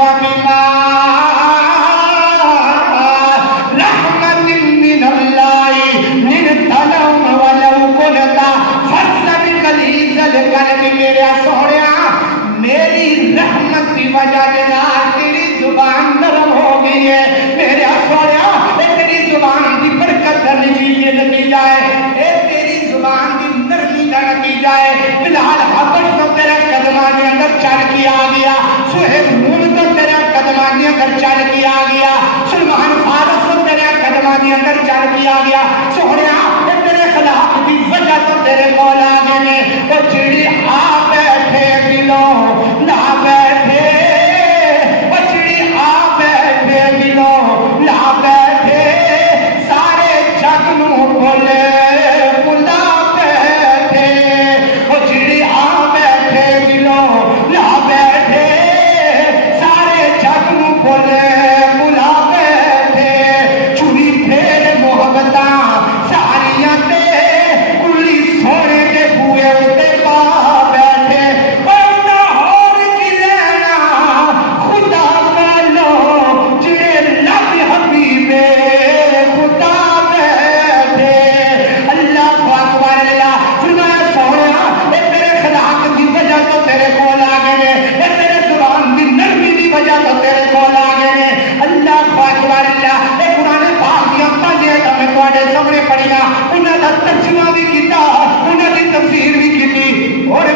فبما رحمت من اللہ لنت لهم ولو كنت فظا غلیظ القلب. میرے سونیا میری رحمت کی وجہ سے تیری زبان نرم ہو گئی ہے. میرے سونیا تیری زبان کی برکت کا نتیجہ ہے, تیری زبان کی نرمی کا نتیجہ ہے. بلال حبش تو تیرے قدمان کے اندر چل کے آ گیا, سہیب نون تو تیرے قدمان کے اندر چل کے آ گیا, سلمان فارس تو تیرے قدمان کے اندر چل کے آ گیا. سونیا تیرے خلاف کی وجہ تو تیرے کول آ گئے نے. وہ چڑی آ بیٹھے دلوں لا بیٹھے, وہ چڑی آ بیٹھے دلوں لا بیٹھے, سارے جگ نوں بولے بلا بیٹھے. وہ چڑی آ بیٹھے دلوں لا بیٹھے, سارے جگ نوں بولے بلا بیٹھے. چوری پھیر محبتاں ساریاں تے کلی سونے کے بوئے اتے پا بیٹھے. بندہ ہور کی لینا خدا کالو جڑے لب حبیبے خدا بیٹھے. اللہ اکبر اللہ. فرمایا سونیا تیرے خلاق کی وجہ تو تیرے کول آ گئے نے, تیرے زبان کی نرمی کی وجہ تو تیرے کول آ گئے نے. اللہ اکبر اللہ. قرآن پاک دیا پانچ آیتاں میں تواڈے سامنے پڑھیاں, انہاں دا ترجمہ بھی کیتا, انہاں دی تفسیر بھی کیتی. اور